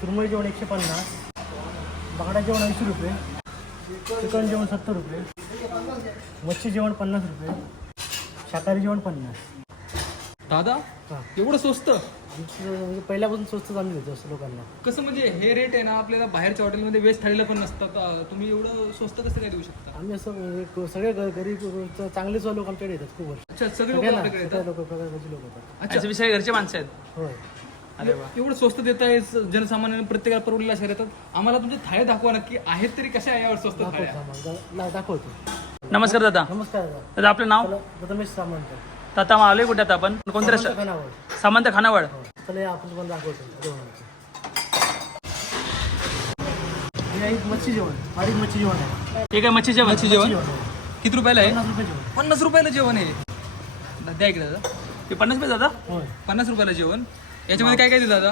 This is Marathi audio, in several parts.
सुरमई जेवण एकशे पन्नास बांगडा जेवण ऐंशी रुपये चिकन जेवण सत्तर रुपये मच्छी जेवण पन्नास रुपये शाकाहारी जेवण पन्नास. दादा हां. एवढं स्वस्त? म्हणजे पहिल्यापासून स्वस्तच आम्ही देतो असं लोकांना. कसं म्हणजे हे रेट आहे ना आपल्याला बाहेरच्या हॉटेलमध्ये वेस्ट थाळीला पण नसतात अं, तुम्ही एवढं स्वस्त कसं काय देऊ शकता? आम्ही असं म्हणजे सगळे गरीब चांगलेच लोक आमच्याकडे येतात खूप वर्ष. अच्छा सगळे लोक आपल्याकडे येतात? लोक प्रकारचे लोक येतात. अच्छा. विषय घरचे माणसं आहेत. होय. एवढं स्वस्त देत आहे जनसामान्य प्रत्येकाला परवडलेल्या अशा येतात आम्हाला तुमचे थाळे दाखवा नक्की आहेत तरी कशा आहे यावर स्वस्त दाखवतो थाळ्या? दाखवतो. नमस्कार दादा. नमस्कार दादा. आपलं नाव? प्रथमेश सामंत. तर आता आलोय कुठे आता आपण? कोणत्या रस्त्यात खानावळ. सामंत खानावळ. हो चला आपण दाखवतो. जेवणाचं. हे आहे मच्छी जेवण. बारीक मच्छी जेवण आहे. ठीक आहे मच्छी जेवण? मच्छी जेवण जेवण आहे. किती रुपयाला आहे? पन्नास रुपये जेवण. पन्नास रुपयाला जेवण आहे. दा- द्या इकडे दादा. हे पन्नास रुपये दादा? होय. पन्नास रुपयाला जेवण. याच्यामध्ये काय काय दिलं दादा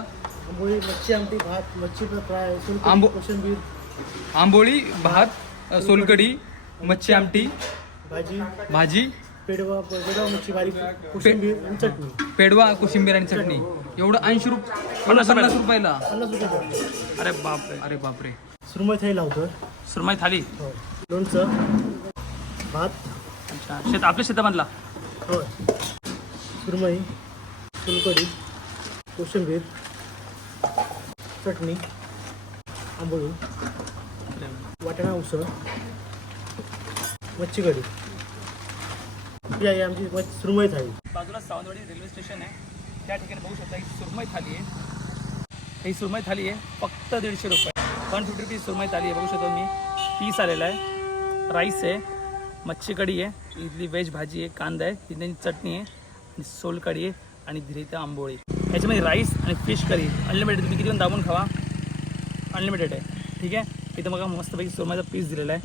आंबोळी मच्छी आमटी भात मच्छी फ्राय आंबो- कोशिंबीर. आंबोळी भात अ, सोलकढी मच्छी आमटी भाजी. भाजी. पेडवा पेडवा मच्छी बारीक कोशिंबीर आणि चटणी. पेडवा कोशिंबीर आणि चटणी. एवढं ऐंशी रुपये पन्नास पन्नास रुपयाला. पन्नास रुपये अरे बापरे अरे बापरे सुरमई थाई लावतो. सुरमाई थाली हो. लोणचं भात. अच्छा शेत आपल्या शेतामधला. होय. सुरमई फुलकढी कोशिंबीर चटणी आंबोळी वाटाणा उसळ मच्छी कढी ही आहे आमची सुरमई थाळी. बाजूला सावंतवाडी रेल्वे स्टेशन आहे. त्या ठिकाणी बघू शकता ही सुरमई थाली आहे. ही सुरमई थाळी आहे फक्त दीडशे रुपये. वन फिफ्टी रुपीज सुरमई थाली आहे बघू शकतो मी पीस आलेला आहे. राईस आहे मच्छी कढी आहे इथली व्हेज भाजी आहे कांदा आहे तिथे चटणी आहे आणि सोलकढी आहे आणि धीरे आंबोळी. याच्यामध्ये राईस आणि फिश करी अनलिमिटेड तुम्ही किती पण दाबून खावा. अनलिमिटेड आहे. ठीक आहे? इथं बघा मस्तपैकी सोमाचा पीस दिलेला आहे.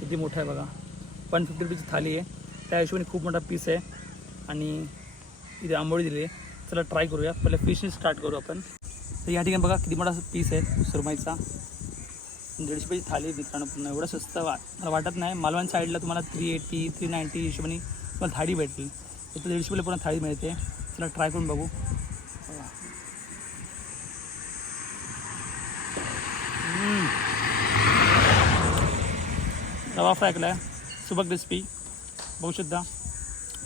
किती मोठा आहे बघा. वन फिफ्टी रुपीची थाली आहे. त्या हिशोबाने खूप मोठा पीस आहे. आणि इथे आंबोळी दिली आहे. चला ट्राय करूया. पहिले फिशने स्टार्ट करू आपण. तर या ठिकाणी बघा किती मोठा पीस आहे. सुरमईचा. दीडशे रुपयाची थाली आहे मित्रांनो पूर्ण. एवढं स्वस्त वा मला वाटत नाही. मालवण साईडला तुम्हाला थ्री एटी थ्री नाईन्टी हिशोबाने तुम्हाला थाळी भेटेल. इथं दीडशे रुपये पूर्ण थाळी मिळते. चला ट्राय करून बघू. तवा फ्राय केला आहे सुबक क्रिस्पी बहुशुद्धा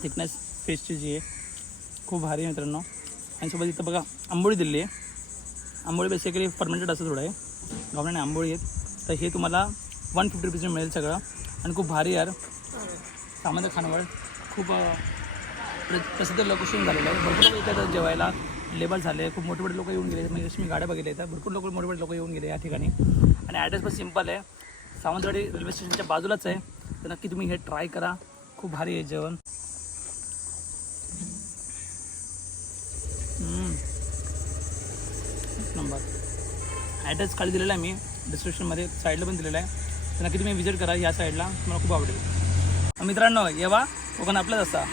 थिकनेस फिशची जी आहे खूप भारी आहे मित्रांनो. आणि सोबत इथं बघा आंबोळी दिली आहे. आंबोळी बेसिकली फर्मेंटेड असं थोडं आहे. गावण्याने आंबोळी आहेत. तर हे तुम्हाला वन फिफ्टी रुपीजने मिळेल सगळं. आणि खूप भारी यार. सामान्य खानवळ. खूप प्रसिद्ध लोकेशन झालेलं आहे. भरपूर लोक येतात जेवायला लेबल झाले. खूप मोठे मोठे लोक येऊन गेले. म्हणजे मी गाड्या बघितल्या आहेत भरपूर लोक मोठे मोठे लोक येऊन गेले या ठिकाणी. आणि ॲड्रेस पण सिंपल आहे. सावंतवाडी रेल्वे स्टेशनच्या बाजूलाच आहे. तर नक्की तुम्ही हे ट्राय करा. खूप भारी आहे जेवण. एक नंबर. ॲड्रेस खाली दिलेला आहे मी. डिस्क्रिप्शनमध्ये साईडला पण दिलेला आहे. तर नक्की तुम्ही विजिट करा या साईडला तुम्हाला खूप आवडेल. मित्रांनो येवा. कोकण आपलाच असा